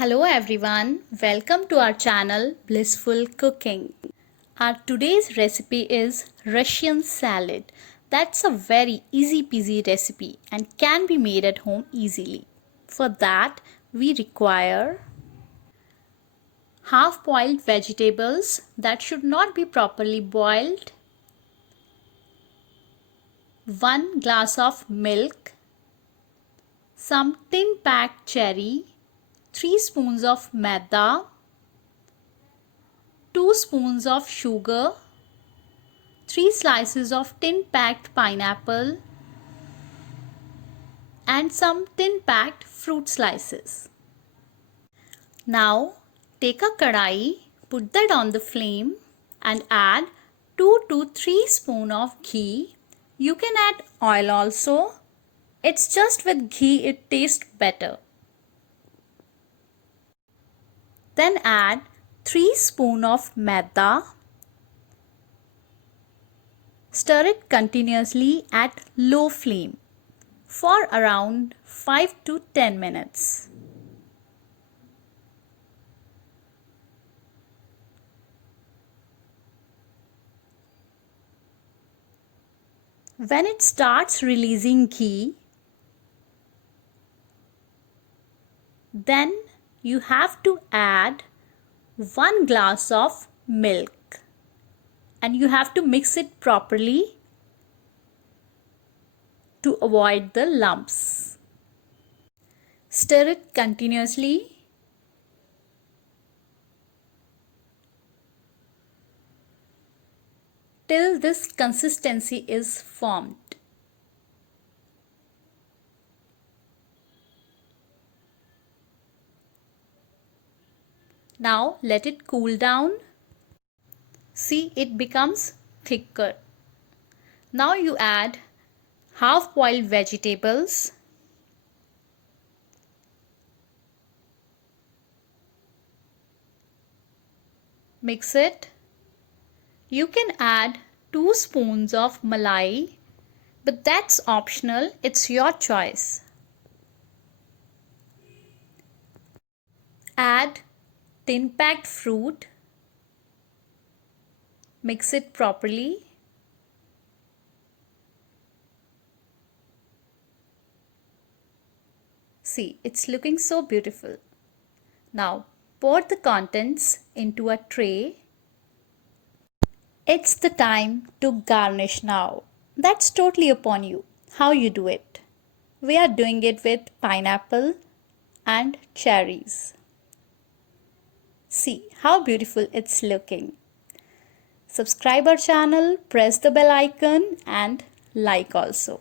Hello everyone, welcome to our channel Blissful Cooking. Our today's recipe is Russian salad. That's a very easy peasy recipe and can be made at home easily. For that, we require half boiled vegetables that should not be properly boiled, 1 glass of milk, some tin packed cherry, 3 spoons of maida, 2 spoons of sugar, 3 slices of tin packed pineapple and some tin packed fruit slices. Now take a kadai, put that on the flame and add 2 to 3 spoon of ghee. You can add oil also. It's just with ghee it tastes better. Then add 3 spoon of maida. Stir it continuously at low flame for around 5 to 10 minutes. When it starts releasing ghee, then you have to add 1 glass of milk and you have to mix it properly to avoid the lumps. Stir it continuously till this consistency is formed. Now let it cool down. See, it becomes thicker. Now you add half boiled vegetables, mix it. You can add 2 spoons of malai, but that's optional, it's your choice. Add tin packed fruit, mix it properly. See, it's looking so beautiful. Now pour the contents into a tray. It's the time to garnish now. That's totally upon you, how you do it. We are doing it with pineapple and cherries. See how beautiful it's looking. Subscribe our channel, press the bell icon and like also.